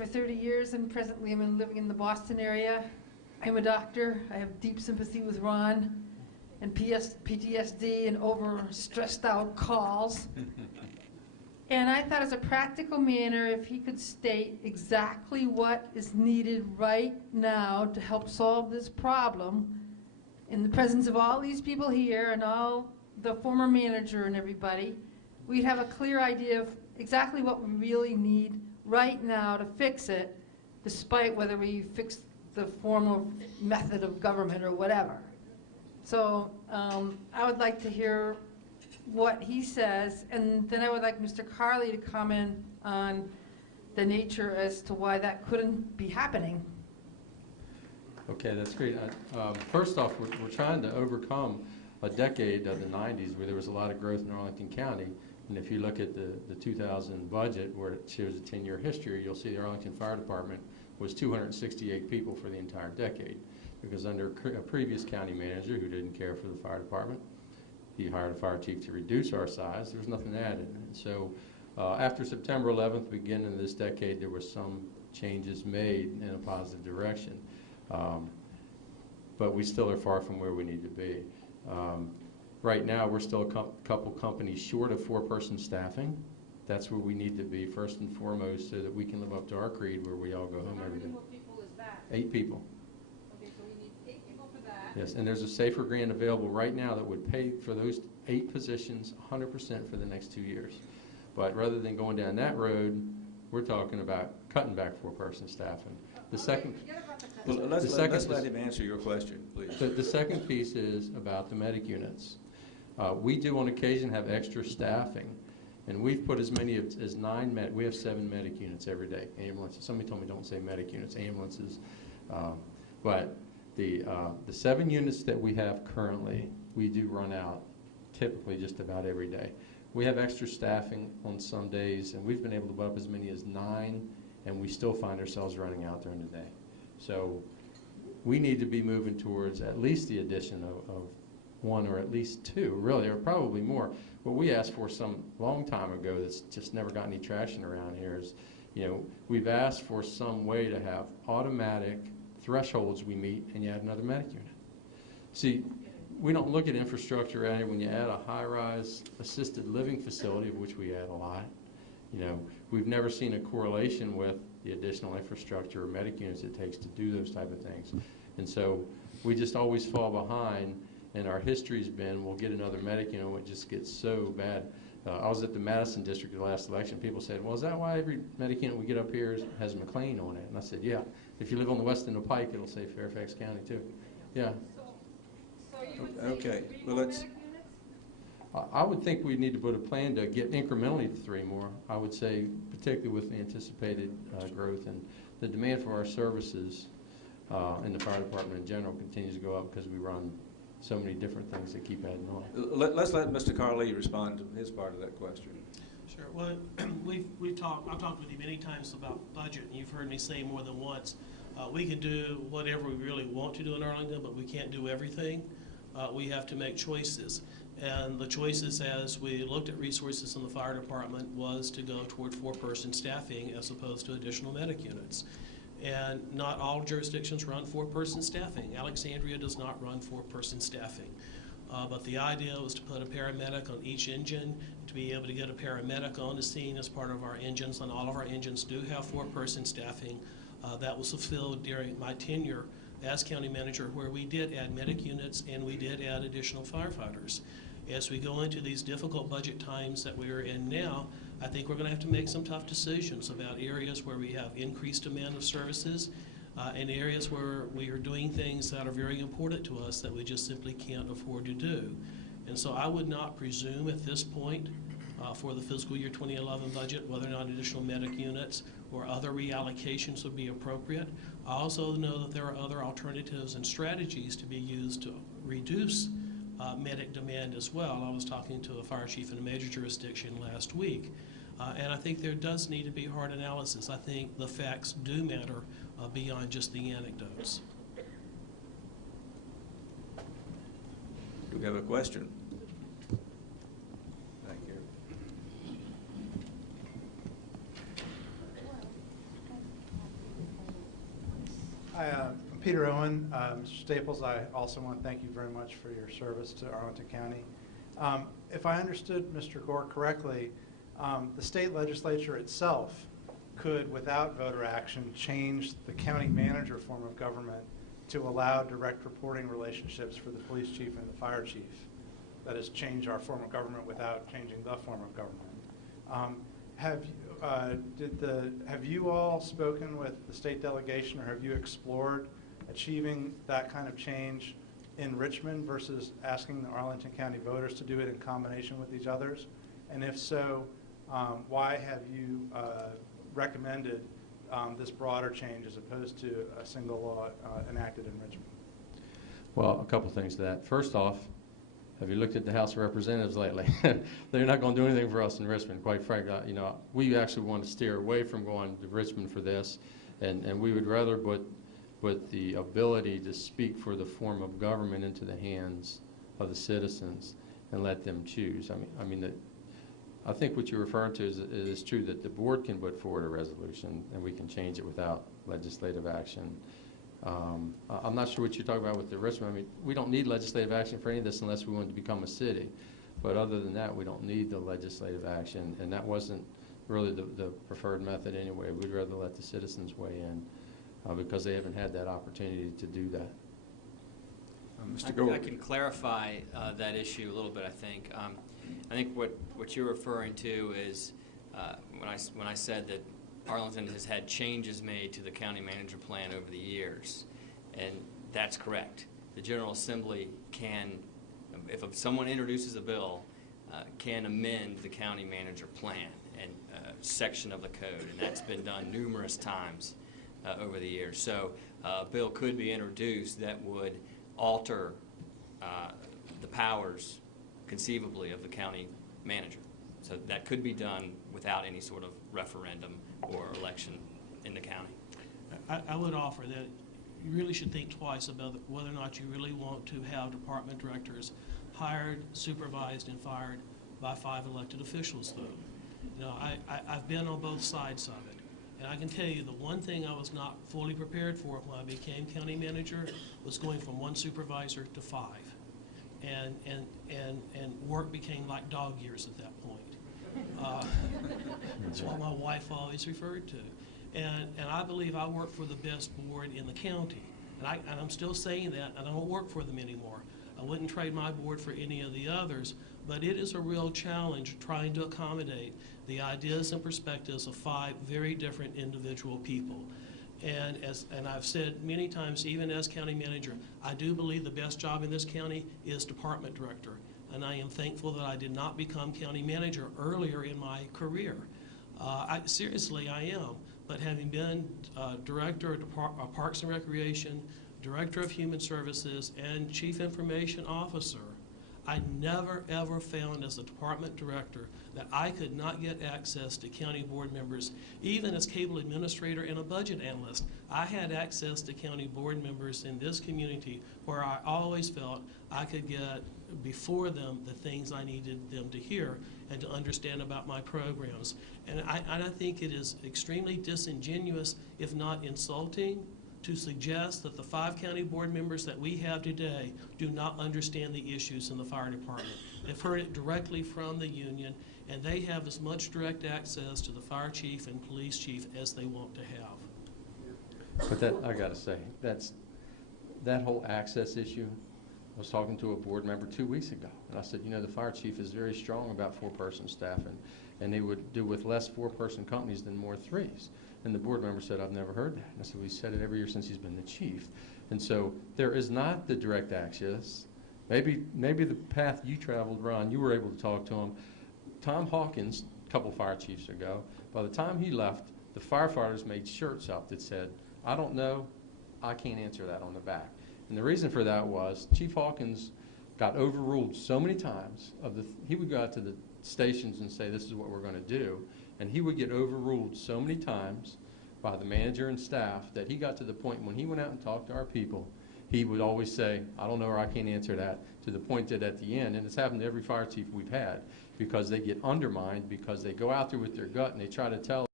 for 30 years, and presently I'm living in the Boston area. I'm a doctor. I have deep sympathy with Ron and PTSD and over-stressed out calls. And I thought as a practical manner, if he could state exactly what is needed right now to help solve this problem in the presence of all these people here and all the former manager and everybody, we'd have a clear idea of exactly what we really need right now to fix it, despite whether we fix the form of method of government or whatever. So I would like to hear what he says, and then I would like Mr. Carley to comment on the nature as to why that couldn't be happening. Okay, that's great. First off, we're trying to overcome a decade of the 90s where there was a lot of growth in Arlington County. And if you look at the 2000 budget, where it shows a 10-year history, you'll see the Arlington Fire Department was 268 people for the entire decade. Because under a previous county manager who didn't care for the fire department, he hired a fire chief to reduce our size. There was nothing added. And so after September 11th, beginning of this decade, there were some changes made in a positive direction. But we still are far from where we need to be. Right now, we're still a couple companies short of 4-person staffing. That's where we need to be first and foremost so that we can live up to our creed where we all go home every day. How many more people is that? 8 people. Okay, so we need 8 people for that. Yes, and there's a safer grant available right now that would pay for those 8 positions 100% for the next 2 years. But rather than going down that road, we're talking about cutting back 4-person staffing. The second, well, let's let him answer your question, please. the second piece is about the medic units. We do on occasion have extra staffing, and we've put as many as 9 we have 7 medic units every day, ambulances. Somebody told me don't say medic units, ambulances. But the 7 units that we have currently, we do run out typically just about every day. We have extra staffing on some days, and we've been able to put up as many as 9, and we still find ourselves running out during the day. So we need to be moving towards at least the addition of 1 or at least 2, really, or probably more. What we asked for some long time ago that's just never got any traction around here is, you know, we've asked for some way to have automatic thresholds we meet and you add another medic unit. See, we don't look at infrastructure when you add a high-rise assisted living facility, of which we add a lot. You know, we've never seen a correlation with the additional infrastructure or medic units it takes to do those type of things. And so we just always fall behind, and our history's been we'll get another medic unit when it just gets so bad. I was at the Madison district the last election. People said, well, is that why every medic unit we get up here has McLean on it? And I said, yeah. If you live on the west end of Pike, it'll say Fairfax County too. Yeah. So you would say Okay, 3 well, more let's. medic units? I would think we need to put a plan to get incrementally to 3 more. I would say, particularly with the anticipated growth and the demand for our services in the fire department in general continues to go up because we run so many different things that keep adding on. Let's let Mr. Carley respond to his part of that question. Sure. Well, I've talked with you many times about budget, and you've heard me say more than once, we can do whatever we really want to do in Arlington, but we can't do everything. We have to make choices. And the choices, as we looked at resources in the fire department, was to go toward 4-person staffing as opposed to additional medic units. And not all jurisdictions run 4-person staffing. Alexandria does not run 4-person staffing. But the idea was to put a paramedic on each engine, to be able to get a paramedic on the scene as part of our engines, and all of our engines do have 4-person staffing. That was fulfilled during my tenure as county manager, where we did add medic units and we did add additional firefighters. As we go into these difficult budget times that we are in now, I think we're going to have to make some tough decisions about areas where we have increased demand of services and areas where we are doing things that are very important to us that we just simply can't afford to do. And so I would not presume at this point for the fiscal year 2011 budget whether or not additional medic units or other reallocations would be appropriate. I also know that there are other alternatives and strategies to be used to reduce medic demand as well. I was talking to a fire chief in a major jurisdiction last week, and I think there does need to be hard analysis. I think the facts do matter beyond just the anecdotes. Do we have a question? Thank you. Hi, I'm Peter Owen. Mr. Staples, I also want to thank you very much for your service to Arlington County. If I understood Mr. Gore correctly, the state legislature itself could, without voter action, change the county manager form of government to allow direct reporting relationships for the police chief and the fire chief. That is, change our form of government without changing the form of government. Have you all spoken with the state delegation, or have you explored achieving that kind of change in Richmond versus asking the Arlington County voters to do it in combination with each others? And if so, why have you recommended this broader change as opposed to a single law enacted in Richmond? Well, a couple things to that. First off, have you looked at the House of Representatives lately? They're not going to do anything for us in Richmond, quite frankly. You know, we actually want to steer away from going to Richmond for this, and we would rather put the ability to speak for the form of government into the hands of the citizens and let them choose. I think what you're referring to is true, that the board can put forward a resolution and we can change it without legislative action. I'm not sure what you're talking about with the Richmond. I mean, we don't need legislative action for any of this unless we want to become a city. But other than that, we don't need the legislative action, and that wasn't really the preferred method anyway. We'd rather let the citizens weigh in because they haven't had that opportunity to do that. Mr. Gore. I can clarify that issue a little bit, I think. I think what you're referring to is when I said that Arlington has had changes made to the county manager plan over the years, and that's correct. The General Assembly can, if someone introduces a bill, can amend the county manager plan and section of the code, and that's been done numerous times over the years. So a bill could be introduced that would alter the powers conceivably of the county manager. So that could be done without any sort of referendum or election in the county. I would offer that you really should think twice about whether or not you really want to have department directors hired, supervised, and fired by 5 elected officials, though. You know, I've been on both sides of it. And I can tell you the one thing I was not fully prepared for when I became county manager was going from 1 supervisor to 5. And work became like dog years at that point. That's what my wife always referred to. And I believe I work for the best board in the county. And I'm still saying that, and I don't work for them anymore. I wouldn't trade my board for any of the others, but it is a real challenge trying to accommodate the ideas and perspectives of 5 very different individual people. And I've said many times, even as county manager, I do believe the best job in this county is department director. And I am thankful that I did not become county manager earlier in my career. Seriously, I am. But having been director of Parks and Recreation, director of Human Services, and chief information officer, I never, ever found as a department director that I could not get access to county board members. Even as cable administrator and a budget analyst, I had access to county board members in this community where I always felt I could get before them the things I needed them to hear and to understand about my programs. And I think it is extremely disingenuous, if not insulting, to suggest that the 5 county board members that we have today do not understand the issues in the fire department. They've heard it directly from the union, and they have as much direct access to the fire chief and police chief as they want to have. But that, I got to say, that whole access issue, I was talking to a board member 2 weeks ago, and I said, you know, the fire chief is very strong about 4-person staff, and they would do with less 4-person companies than more 3s. And the board member said, I've never heard that. And I said, we said it every year since he's been the chief. And so there is not the direct access. Maybe the path you traveled, Ron, you were able to talk to him. Tom Hawkins, a couple fire chiefs ago, by the time he left, the firefighters made shirts up that said, I don't know, I can't answer that on the back. And the reason for that was Chief Hawkins got overruled so many times. He would go out to the stations and say, this is what we're going to do. And he would get overruled so many times by the manager and staff that he got to the point when he went out and talked to our people, he would always say, I don't know or I can't answer that, to the point that at the end, and it's happened to every fire chief we've had, because they get undermined because they go out there with their gut and they try to tell